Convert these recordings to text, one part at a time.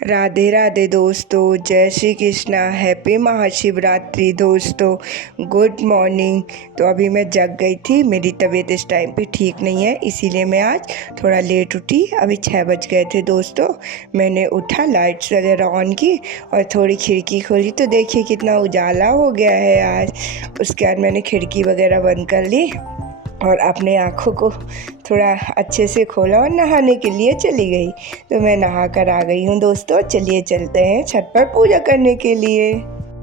राधे राधे दोस्तों, जय श्री कृष्णा, हैप्पी महाशिवरात्रि दोस्तों। Good morning. तो अभी मैं जग गई थी, मेरी तबीयत इस टाइम पे ठीक नहीं है, इसीलिए मैं आज थोड़ा लेट उठी। अभी 6 बज गए थे दोस्तों। मैंने उठा, लाइट्स वगैरह ऑन की और थोड़ी खिड़की खोली तो देखिए कितना उजाला हो गया है आज। उसके बाद मैंने खिड़की वगैरह बंद कर ली और अपने आँखों को थोड़ा अच्छे से खोला और नहाने के लिए चली गई। तो मैं नहा कर आ गई हूँ दोस्तों। चलिए चलते हैं छत पर पूजा करने के लिए।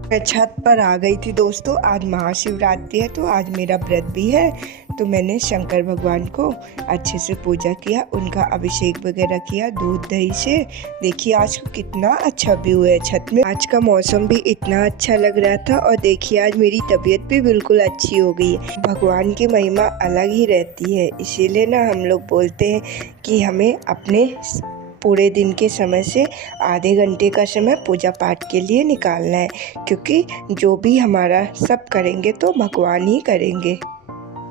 मैं छत पर आ गई थी दोस्तों। आज महाशिवरात्रि है तो आज मेरा व्रत भी है। तो मैंने शंकर भगवान को अच्छे से पूजा किया, उनका अभिषेक वगैरह किया दूध दही से। देखिए आज कितना अच्छा व्यू है छत में। आज का मौसम भी इतना अच्छा लग रहा था और देखिए आज मेरी तबीयत भी बिल्कुल अच्छी हो गई है। भगवान की महिमा अलग ही रहती है, इसीलिए ना हम लोग बोलते हैं कि हमें अपने पूरे दिन के समय से आधे घंटे का समय पूजा पाठ के लिए निकालना है, क्योंकि जो भी हमारा सब करेंगे तो भगवान ही करेंगे।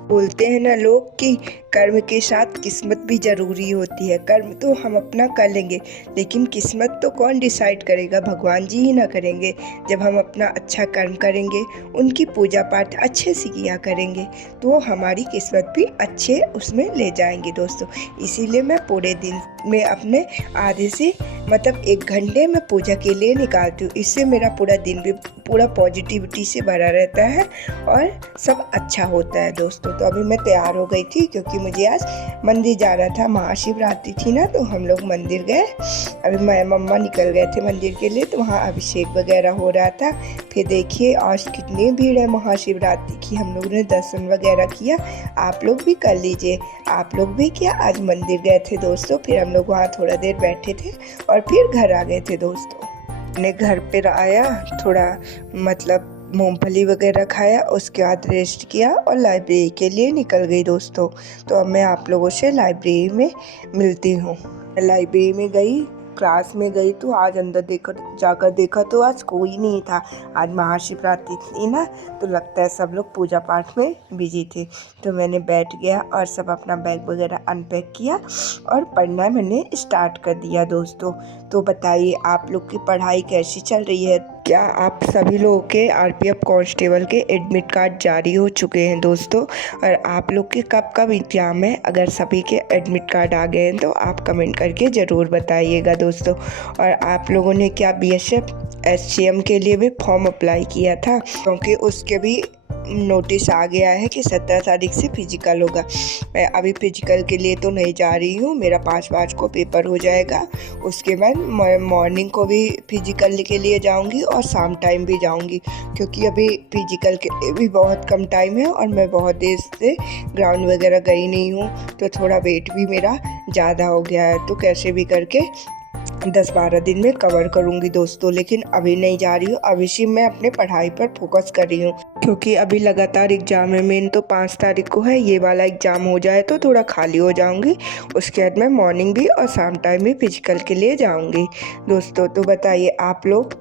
बोलते हैं ना लोग कि कर्म के साथ किस्मत भी ज़रूरी होती है। कर्म तो हम अपना कर लेंगे, लेकिन किस्मत तो कौन डिसाइड करेगा, भगवान जी ही ना करेंगे। जब हम अपना अच्छा कर्म करेंगे, उनकी पूजा पाठ अच्छे से किया करेंगे, तो हमारी किस्मत भी अच्छे उसमें ले जाएंगे दोस्तों। इसीलिए मैं पूरे दिन में अपने आधे से मतलब 1 घंटे में पूजा के लिए निकालती हूँ। इससे मेरा पूरा दिन भी पूरा पॉजिटिविटी से भरा रहता है और सब अच्छा होता है दोस्तों। तो अभी मैं तैयार हो गई थी, क्योंकि मुझे आज मंदिर जाना था। महाशिवरात्रि थी ना, तो हम लोग मंदिर गए। अभी मैं मम्मा निकल गए थे मंदिर के लिए, तो वहाँ अभिषेक वगैरह हो रहा था। फिर देखिए आज कितनी भीड़ है महाशिवरात्रि की। हम लोग ने दर्शन वगैरह किया, आप लोग भी कर लीजिए। आप लोग भी क्या, आज मंदिर गए थे दोस्तों। फिर हम लोग वहाँ थोड़ा देर बैठे थे और फिर घर आ गए थे दोस्तों। मैंने घर पर आया, थोड़ा मतलब मूंगफली वगैरह खाया, उसके बाद रेस्ट किया और लाइब्रेरी के लिए निकल गई दोस्तों। तो अब मैं आप लोगों से लाइब्रेरी में मिलती हूँ। लाइब्रेरी में गई, क्लास में गई, तो आज अंदर जाकर देखा तो आज कोई नहीं था। आज महाशिवरात्रि थी ना, तो लगता है सब लोग पूजा पाठ में बिजी थे। तो मैंने बैठ गया और सब अपना बैग वगैरह अनपैक किया और पढ़ना मैंने स्टार्ट कर दिया दोस्तों। तो बताइए आप लोग की पढ़ाई कैसी चल रही है? क्या आप सभी लोगों के आरपीएफ कांस्टेबल के एडमिट कार्ड जारी हो चुके हैं दोस्तों? और आप लोग के कब कब एग्ज़ाम है? अगर सभी के एडमिट कार्ड आ गए हैं तो आप कमेंट करके ज़रूर बताइएगा दोस्तों। और आप लोगों ने क्या बीएसएफ एससीएम के लिए भी फॉर्म अप्लाई किया था? क्योंकि उसके भी नोटिस आ गया है कि 17 तारीख से फिजिकल होगा। मैं अभी फिजिकल के लिए तो नहीं जा रही हूँ, मेरा 5 को पेपर हो जाएगा। उसके बाद मॉर्निंग को भी फिजिकल के लिए जाऊँगी और शाम टाइम भी जाऊँगी, क्योंकि अभी फिजिकल के लिए भी बहुत कम टाइम है और मैं बहुत देर से ग्राउंड वगैरह गई नहीं हूँ। तो थोड़ा वेट भी मेरा ज़्यादा हो गया है, तो कैसे भी करके 10-12 दिन में कवर करूँगी दोस्तों। लेकिन अभी नहीं जा रही हूँ, अभी से मैं अपने पढ़ाई पर फोकस कर रही हूँ, क्योंकि अभी लगातार एग्ज़ाम है। मेन तो 5 तारीख को है, ये वाला एग्ज़ाम हो जाए तो थोड़ा खाली हो जाऊँगी। उसके बाद मैं मॉर्निंग भी और शाम टाइम भी फिजिकल के लिए जाऊँगी दोस्तों। तो बताइए आप लोग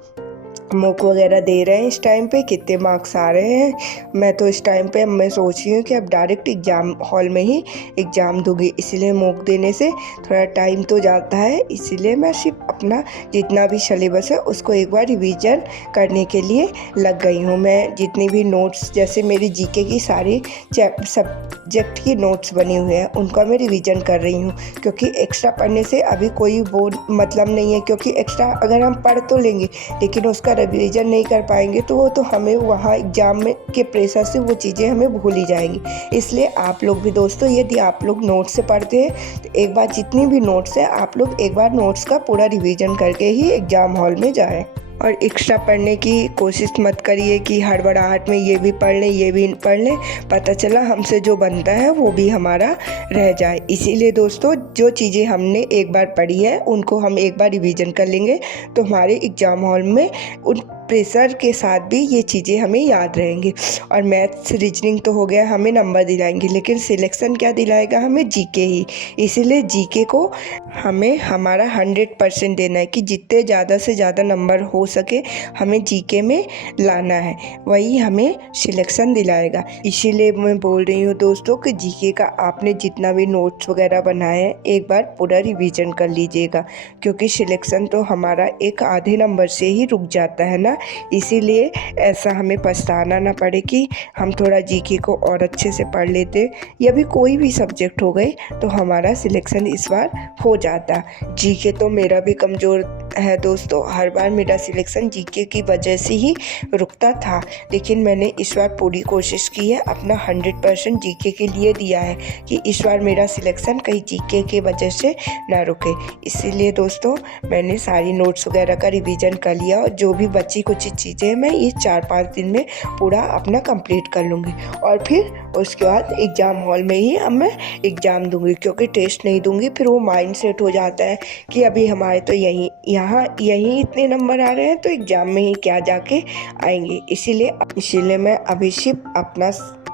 मॉक वगैरह दे रहे हैं इस टाइम पे, कितने मार्क्स आ रहे हैं? मैं तो इस टाइम पे मैं सोच रही हूँ कि अब डायरेक्ट एग्ज़ाम हॉल में ही एग्ज़ाम दूंगी, इसीलिए मॉक देने से थोड़ा टाइम तो जाता है। इसीलिए मैं सिर्फ अपना जितना भी सिलेबस है उसको एक बार रिवीजन करने के लिए लग गई हूँ। मैं जितनी भी नोट्स, जैसे मेरी जीके की सारी सब्जेक्ट की नोट्स बनी हुए हैं, उनका मैं रिवीजन कर रही हूँ, क्योंकि एक्स्ट्रा पढ़ने से अभी कोई वो मतलब नहीं है। क्योंकि एक्स्ट्रा अगर हम पढ़ तो लेंगे, लेकिन उसका रिवीजन नहीं कर पाएंगे तो वो तो हमें वहाँ एग्ज़ाम में के प्रेशर से वो चीज़ें हमें भूल ही जाएंगी। इसलिए आप लोग भी दोस्तों, यदि आप लोग नोट्स से पढ़ते हैं तो एक बार जितनी भी नोट्स है आप लोग एक बार नोट्स का पूरा रिवीजन करके ही एग्ज़ाम हॉल में जाएं। और एक्स्ट्रा पढ़ने की कोशिश मत करिए कि हड़बड़ाहट में ये भी पढ़ लें ये भी पढ़ लें, पता चला हमसे जो बनता है वो भी हमारा रह जाए। इसीलिए दोस्तों, जो चीज़ें हमने एक बार पढ़ी है उनको हम एक बार रिवीजन कर लेंगे, तो हमारे एग्ज़ाम हॉल में उन प्रेशर के साथ भी ये चीज़ें हमें याद रहेंगी। और मैथ्स रीजनिंग तो हो गया, हमें नंबर दिलाएंगे, लेकिन सिलेक्शन क्या दिलाएगा हमें? जीके ही। इसीलिए जीके को हमें हमारा 100% देना है कि जितने ज़्यादा से ज़्यादा नंबर हो सके हमें जीके में लाना है, वही हमें सिलेक्शन दिलाएगा। इसीलिए मैं बोल रही हूँ दोस्तों कि जीके का आपने जितना भी नोट्स वगैरह बनाए हैं एक बार पूरा रिवीजन कर लीजिएगा, क्योंकि सिलेक्शन तो हमारा एक आधे नंबर से ही रुक जाता है ना। इसीलिए ऐसा हमें पछताना ना पड़े कि हम थोड़ा जीके को और अच्छे से पढ़ लेते, या भी कोई भी सब्जेक्ट हो गए तो हमारा सिलेक्शन इस बार हो जाता। जीके तो मेरा भी कमज़ोर है दोस्तों, हर बार मेरा सिलेक्शन जीके की वजह से ही रुकता था, लेकिन मैंने इस बार पूरी कोशिश की है, अपना 100% जीके के लिए दिया है कि इस बार मेरा सिलेक्शन कहीं जीके के वजह से ना रुके। इसीलिए दोस्तों मैंने सारी नोट्स वगैरह का रिवीजन कर लिया, और जो भी बची कुछ चीज़ें मैं ये 4-5 दिन में पूरा अपना कंप्लीट कर लूँगी, और फिर उसके बाद एग्ज़ाम हॉल में ही अब मैं एग्ज़ाम दूँगी, क्योंकि टेस्ट नहीं दूँगी फिर वो माइंड सेट हो जाता है कि अभी हमारे तो यहीं इतने नंबर आ रहे हैं तो एग्ज़ाम में ही क्या जाके आएंगे। इसीलिए मैं अभी सिर्फ अपना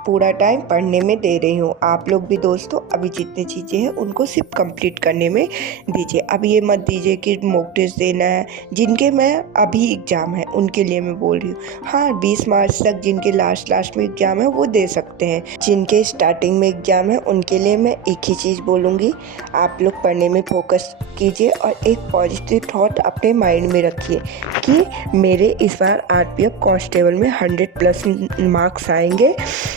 पूरा टाइम पढ़ने में दे रही हूँ। आप लोग भी दोस्तों अभी जितनी चीज़ें हैं उनको सिर्फ कंप्लीट करने में दीजिए। अब ये मत दीजिए कि मॉक टेस्ट देना है, जिनके मैं अभी एग्ज़ाम है उनके लिए मैं बोल रही हूँ। हाँ, 20 मार्च तक जिनके लास्ट में एग्ज़ाम है वो दे सकते हैं, जिनके स्टार्टिंग में एग्ज़ाम है उनके लिए मैं एक ही चीज़ बोलूँगी, आप लोग पढ़ने में फोकस कीजिए और एक पॉजिटिव थॉट अपने माइंड में रखिए कि मेरे इस बार आरपीएफ कांस्टेबल में 100+ मार्क्स आएंगे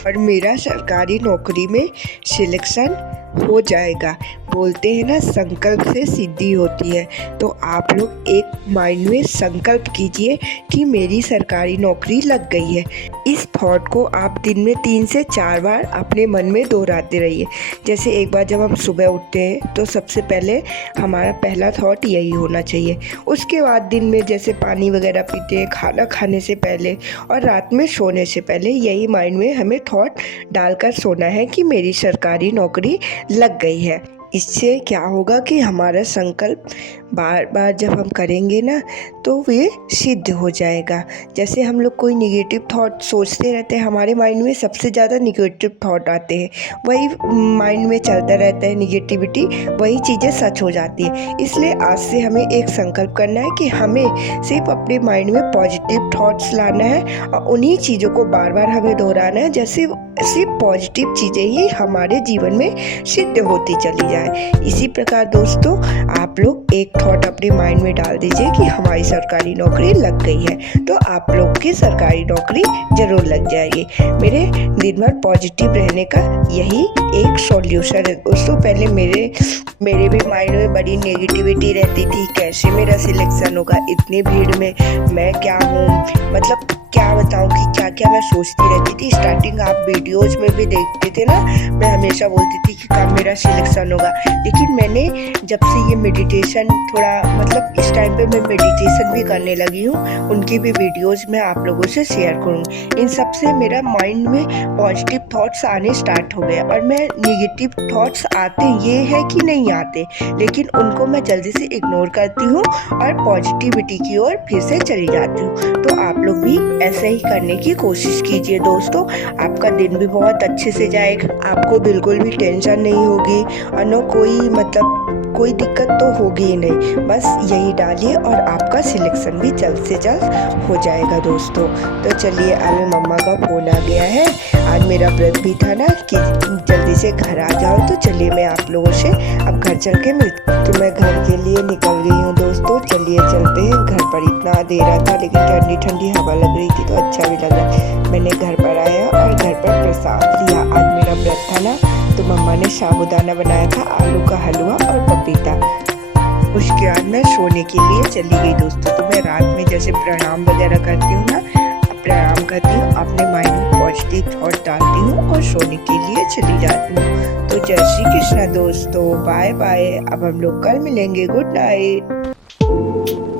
और मेरा सरकारी नौकरी में सिलेक्शन हो जाएगा। बोलते हैं ना, संकल्प से सिद्धि होती है, तो आप लोग एक माइंड में संकल्प कीजिए कि मेरी सरकारी नौकरी लग गई है। इस थॉट को आप दिन में 3 से 4 बार अपने मन में दोहराते रहिए। जैसे एक बार जब हम सुबह उठते हैं तो सबसे पहले हमारा पहला थॉट यही होना चाहिए। उसके बाद दिन में जैसे पानी वगैरह पीते हैं, खाना खाने से पहले और रात में सोने से पहले यही माइंड में हमें थॉट डालकर सोना है कि मेरी सरकारी नौकरी लग गई है। इससे क्या होगा कि हमारा संकल्प बार बार जब हम करेंगे ना तो ये सिद्ध हो जाएगा। जैसे हम लोग कोई निगेटिव थॉट सोचते रहते हैं, हमारे माइंड में सबसे ज़्यादा निगेटिव थॉट आते हैं, वही माइंड में चलता रहता है निगेटिविटी, वही चीज़ें सच हो जाती है। इसलिए आज से हमें एक संकल्प करना है कि हमें सिर्फ अपने माइंड में पॉजिटिव थॉट्स लाना है और उन्हीं चीज़ों को बार बार हमें दोहराना है, जैसे सिर्फ पॉजिटिव चीज़ें ही हमारे जीवन में सिद्ध होती चली जाए। इसी प्रकार दोस्तों आप लोग एक थॉट अपने माइंड में डाल दीजिए कि हमारी सरकारी नौकरी लग गई है, तो आप लोग की सरकारी नौकरी जरूर लग जाएगी। मेरे दिन भर पॉजिटिव रहने का यही एक सॉल्यूशन है दोस्तों। पहले मेरे भी माइंड में बड़ी नेगेटिविटी रहती थी, कैसे मेरा सिलेक्शन होगा, इतनी भीड़ में मैं क्या हूँ, मतलब क्या बताऊँ कि क्या क्या मैं सोचती रहती थी। स्टार्टिंग आप वीडियोज़ में भी देखते थे ना, मैं हमेशा बोलती थी कि कब मेरा सिलेक्शन होगा। लेकिन मैंने जब से ये मेडिटेशन थोड़ा, मतलब इस टाइम पे मैं मेडिटेशन भी करने लगी हूँ, उनकी भी वीडियोज़ मैं आप लोगों से शेयर करूँगी। इन सब से मेरा माइंड में पॉजिटिव थॉट्स आने स्टार्ट हो गए, और मैं नेगेटिव थॉट्स आते ये है कि नहीं आते, लेकिन उनको मैं जल्दी से इग्नोर करती हूँ और पॉजिटिविटी की ओर फिर से चली जाती हूँ। तो आप लोग भी ऐसे ही करने की कोशिश कीजिए दोस्तों, आपका दिन भी बहुत अच्छे से जाएगा, आपको बिल्कुल भी टेंशन नहीं होगी और न कोई दिक्कत तो होगी ही नहीं। बस यही डालिए और आपका सिलेक्शन भी जल्द से जल्द हो जाएगा दोस्तों। तो चलिए, अभी मम्मा का फ़ोन आ गया है, आज मेरा व्रत भी था ना कि जल्दी से घर आ जाओ, तो चलिए मैं आप लोगों से अब घर चल के मिलती हूँ। तो मैं घर के लिए निकल गई हूँ दोस्तों, चलिए चलते हैं। घर पर इतना अंधेरा था लेकिन ठंडी ठंडी हवा लग रही थी तो अच्छा भी लग रहा। मैंने घर पर आया और घर पर प्रसाद लिया। आज मेरा व्रत था ना, तो मम्मा ने साबूदाना बनाया था, आलू का हलवा और पपीता। उसके बाद मैं सोने के लिए चली गई दोस्तों। तो मैं रात में जैसे प्रणाम वगैरह करती हूँ ना, प्रणाम करती हूँ, अपने माइंड में पॉजिटिव थॉट डालती हूँ और सोने के लिए चली जाती हूँ। तो जय श्री कृष्णा दोस्तों, बाय बाय। अब हम लोग कल मिलेंगे, गुड नाइट।